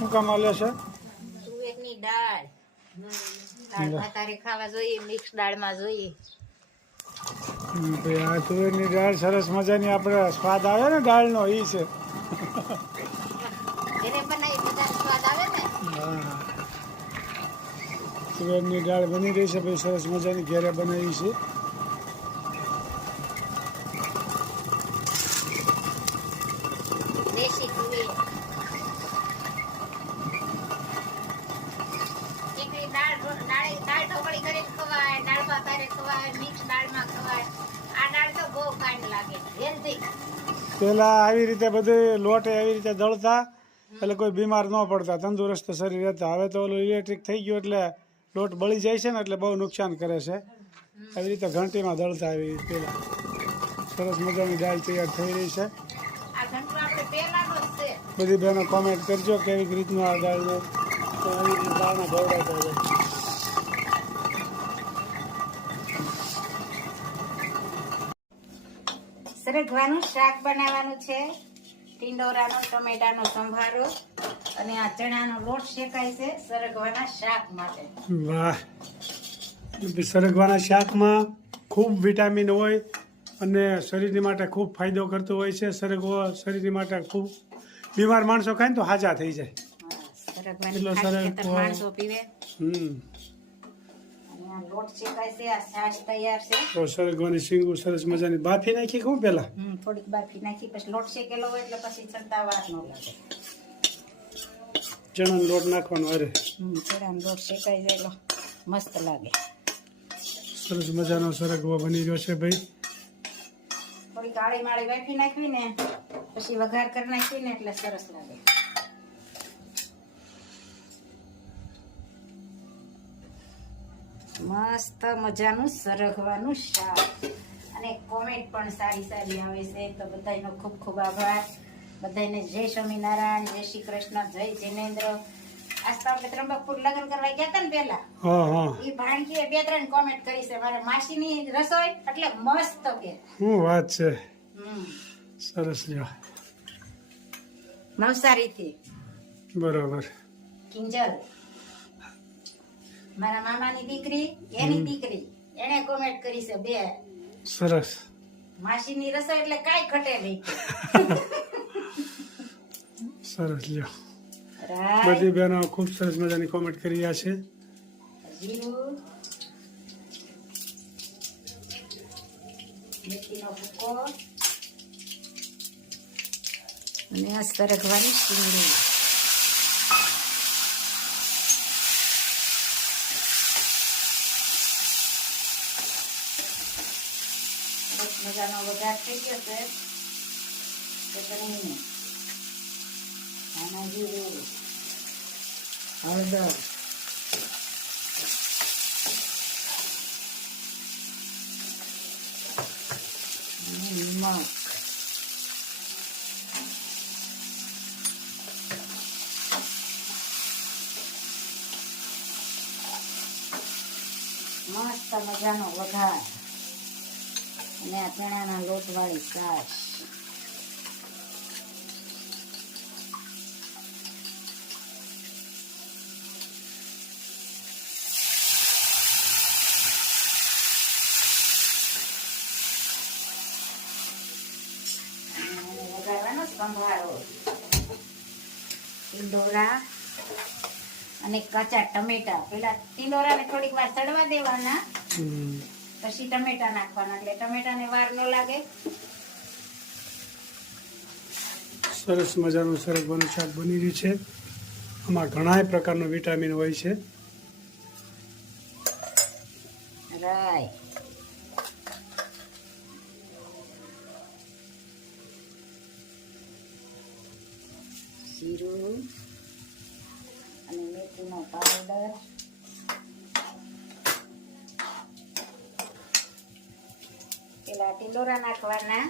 શું કામ આલે છે? તુવેરની દાળ. દાળમાં તારે ખાવા જોઈએ મિક્સ દાળમાં જોઈએ. ભાઈ આ તુવેરની દાળ સરસ મજાની આપણે સ્વાદ આવે ને દાળનો એ છે. તુવેરની દાળ બની રહી છે ભાઈ સરસ મજાની ઘેરે બનાવી છે. પેલા આવી રીતે બધું લોટે આવી રીતે દળતા એટલે કોઈ બીમાર ન પડતા તંદુરસ્ત શરીર રહેતા. હવે તો ઓલું ઇલેક્ટ્રિક થઈ ગયું એટલે લોટ બળી જાય છે ને એટલે બહુ નુકસાન કરે છે. આવી રીતે ઘંટીમાં દળતા આવી પેલા. સરસ મજાની દાળ તૈયાર થઈ રહી છે. બધી બહેનો કોમેન્ટ કરજો કેવી રીતનું આ દાળને. આવી રીતે દાળના ભવડાતા સરગવાનું શાક બનાવવાનું છે. ટીંડોરાનો ટમેટાનો સંભારો અને આ ચણાનો લોટ શેકાય છે સરગવાના શાક માટે. વાહ. સરગવાના શાકમાં ખૂબ વિટામિન હોય અને શરીરની માટે ખૂબ ફાયદો કરતો હોય છે. સરગવો શરીર માટે ખૂબ બીમાર માણસો ખાય ને તો હાજા થઈ જાય. એટલો ખાસ માણસો પીવે. હમ. લોટ શેકાય છે આ છાશ તૈયાર છે. તો સરગવાની શીંગું સરસ મજાની બાફી નાખી કહું પેલા? હમ, થોડીક બાફી નાખી પછી લોટ શેકેલો હોય એટલે પછી ચડતા વાર ન લાગે. ચણાનો લોટ નાખવાનો અરે. હમ, ચણાનો લોટ શેકાઈ જાય મસ્ત લાગે. સરસ મજાનો સરગવો બની ગયો છે ભાઈ. થોડીક કાળી માળી બાફી નાખવી ને પછી વઘાર કરી નાખવી ને એટલે સરસ લાગે. મસ્ત મજાનું સરગવાનું શાક. અને કોમેન્ટ પણ સારી સારી આવે છે. તો બધાનો ખૂબ ખૂબ આભાર. બધાને જય સ્વામિનારાયણ જય શ્રી કૃષ્ણ જય જિનેન્દ્ર. આજ તો આપણે ત્રંબકપુર લગ્ન કરવા ગયા હતા ને પેલા એ ભાણકીએ બે ત્રણ કોમેન્ટ કરી છે. મારા માસીની રસોઈ એટલે મસ્ત કે. શું વાત છે? સરસ લ્યો નવસારીથી. બરોબર. કિંજલ. મારા મામાની દીકરી એની દીકરી. એને કોમેન્ટ કરી છે બે. સરસ. માસીની રસોઈ એટલે કાંઈ ઘટે નહીં. સરસ લ્યો. બધી બહેનો ખૂબ સરસ મજાની કોમેન્ટ કરી રહ્યા છે. અને આ સરગવાની શીંગડી સરસ મજાનો વઘાર થઈ ગયો છે. ચટણી ધાણા જીરું હળદર. નમક. મસ્ત મજાનો વઘાર. અને આ ચણાના લોટવાળી છાશ. સંભારો ટીંડોરા અને કાચા ટમેટા. પેલા ટીંડોરાને થોડીક વાર સડવા દેવાના. પછી ટમેટા નાખવાના એટલે ટમેટાને વાર ન લાગે. સરસ મજાનું સરગવાનું શાક બની રહ્યું છે. આમાં ઘણા પ્રકારનું વિટામિન હોય છે. રાય. જીરું અને મેથીનો પાવડર પેલા ટીંડોરા નાખવાના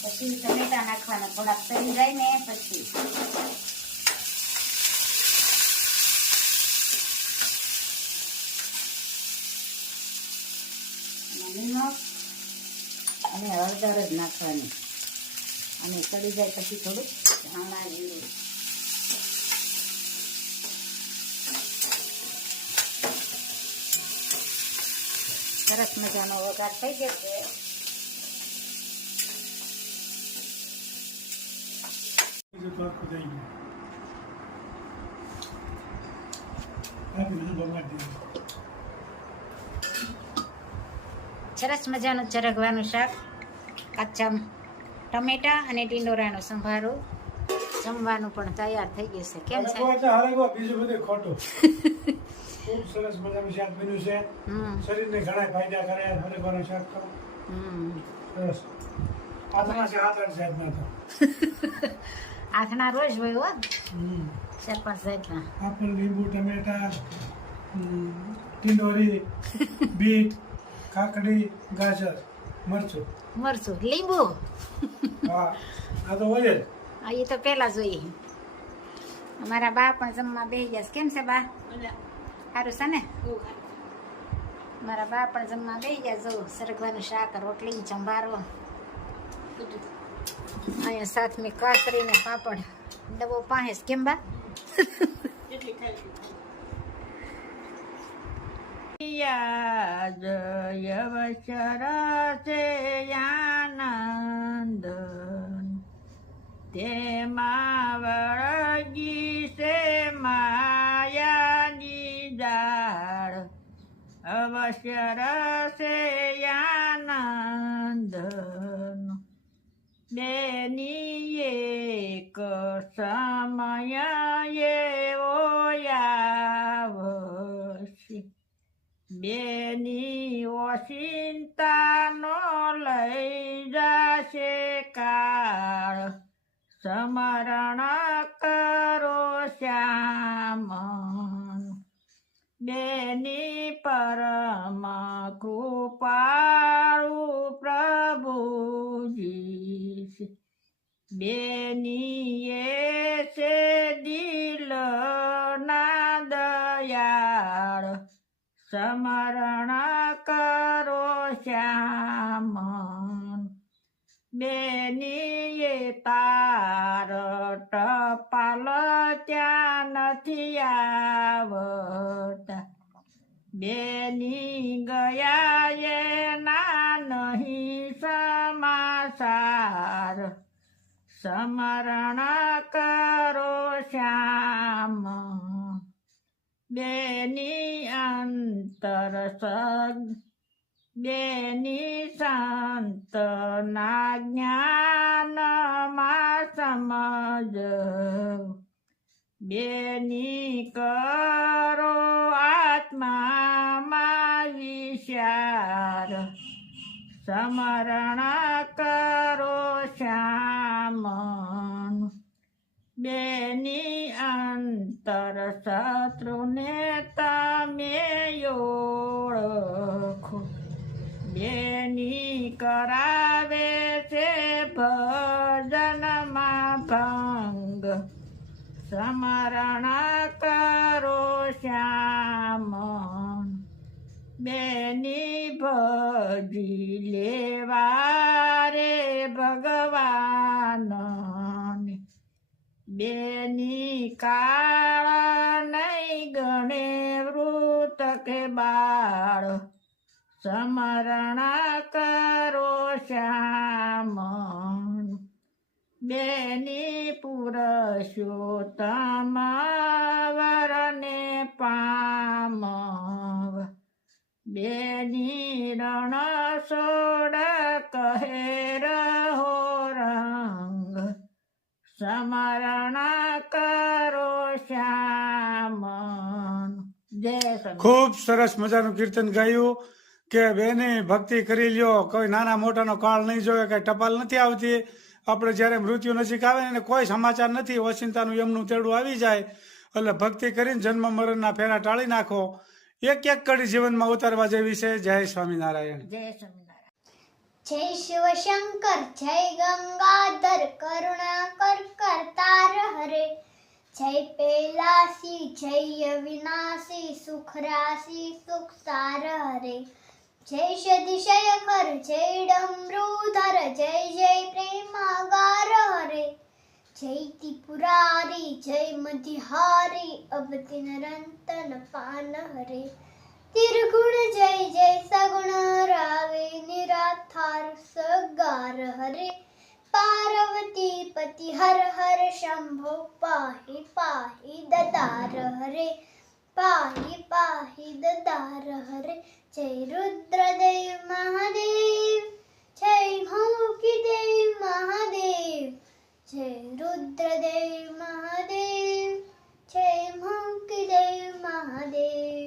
પછી ટમેટા નાખવાના થોડાક તરી જાય ને પછી અને હળદર જ નાખવાની અને ચડી જાય પછી થોડુંક ધાણા જીરું સરસ મજાનો વઘાર થઈ ગયો છે. સરસ મજાનું ચરગવાનું શાક, કાચા ટમેટા અને ટીંડોરાનો સંભારો. જમવાનું પણ તૈયાર થઈ ગયું છે. કેમ છે બીજું બધું ખોટું. ખૂબ સરસ મજાનું શાક બન્યું છે. શરીરને ઘણા ફાયદા કરે હરગવાનું શાક તો સરસ. આથણા છે આથણ છે આજના તો. આથણા રોજ હોય હો. ચાર પાંચ જાતના આપણે લીંબુ ટમેટા ટીંડોરી બીટ કાકડી ગાજર મરચું. મરચું. લીંબુ. હા આ તો હોય જ. આ એ તો પહેલાં જોઈએ અમારા બા પણ જમવા બેસી ગયા છે. કેમ છે બા? સારું છે ને? મારા બા પણ જમવા બેસી ગયા જો સરગવાનું શાક રોટલી જંભારો અહીંયા સાથ મેં કાસરી ને પાપડ. ડબો પાસે કેમ બા? જય વચરસે આનંદ. તેમાં વળગી છે માયાની દાળ અવશ્ય રસે આનંદ બેની એક સમય એવો આવશે. બેની ઓચિંતાનો લઈ સમરણ કરો શ્યામ. બેની પરમ કૃપાળુ પ્રભુજી બેનીએ બેની છે દિલ ના દયાળ. સમરણ કરો શ્યામ. બેનીએ તાર ટપાલ ત્યાં નથી આવતા. બેની ગયા એના નહીં સમાસાર સમરણ કરો શ્યામ. બેની અંતર સગ બેની સંત ના જ્ઞાનમાં સમજ બેની કરો આત્મામાં વિચાર. સમરણ કરો શ્યામ બેની અંતર શત્રુને તમે ઓળખો. બેની કરાવે છે ભજનમાં સમરણ કરો શ્યામ. બેની ભજી લેવા રે ભગવાન. બેની કાળ નહીં ગણે વૃત કે બાળ. સ્મરણ કરો શ્યામ. બેની પુરુષોત્તમ વરને પામ બેની રણ સોડ કહે રહો રંગ. સમરણ કરો શ્યામ ખૂબ સરસ મજાનું કીર્તન ગાયું કે બેને ભક્તિ કરી લ્યો. કોઈ નાના મોટાનો કાળ નહીં જોયો કઈ ટપાલ નથી આવતી. આપણે જ્યારે મૃત્યુ નજીક આવે એને કોઈ સમાચાર નથી ઓચિંતાનું એમનું તેડું આવી જાય, એટલે ભક્તિ કરીને જન્મ મરણના ફેરા ટાળી નાખો. એક એક કડી જીવનમાં ઉતારવા જેવી છે. જય સ્વામિનારાયણ. જય જય શિવશંકર જય ગંગાધર કરુણાકર કરતાર હરે. જય પેલાસી જય વિનાશી સુખરાશી સુખ સાર હરે. જય સદિશયખર જય ડમરૂ જય ત્રિપુરારી જય મધિહારી અવતિ નરંતન પાન હરે. તિરગુણ જય જય સગુણ રાવે નિરાધાર સગાર હરે. પાર્વતી પતિ હર હર, શંભો પાહી પાહી દદાર હરે. પાહી પાહી દદાર હરે. જય રુદ્રદેવ મહાદેવ, જય જય રુદ્રદેવ મહાદેવ જય મંકી દેવ મહાદેવ.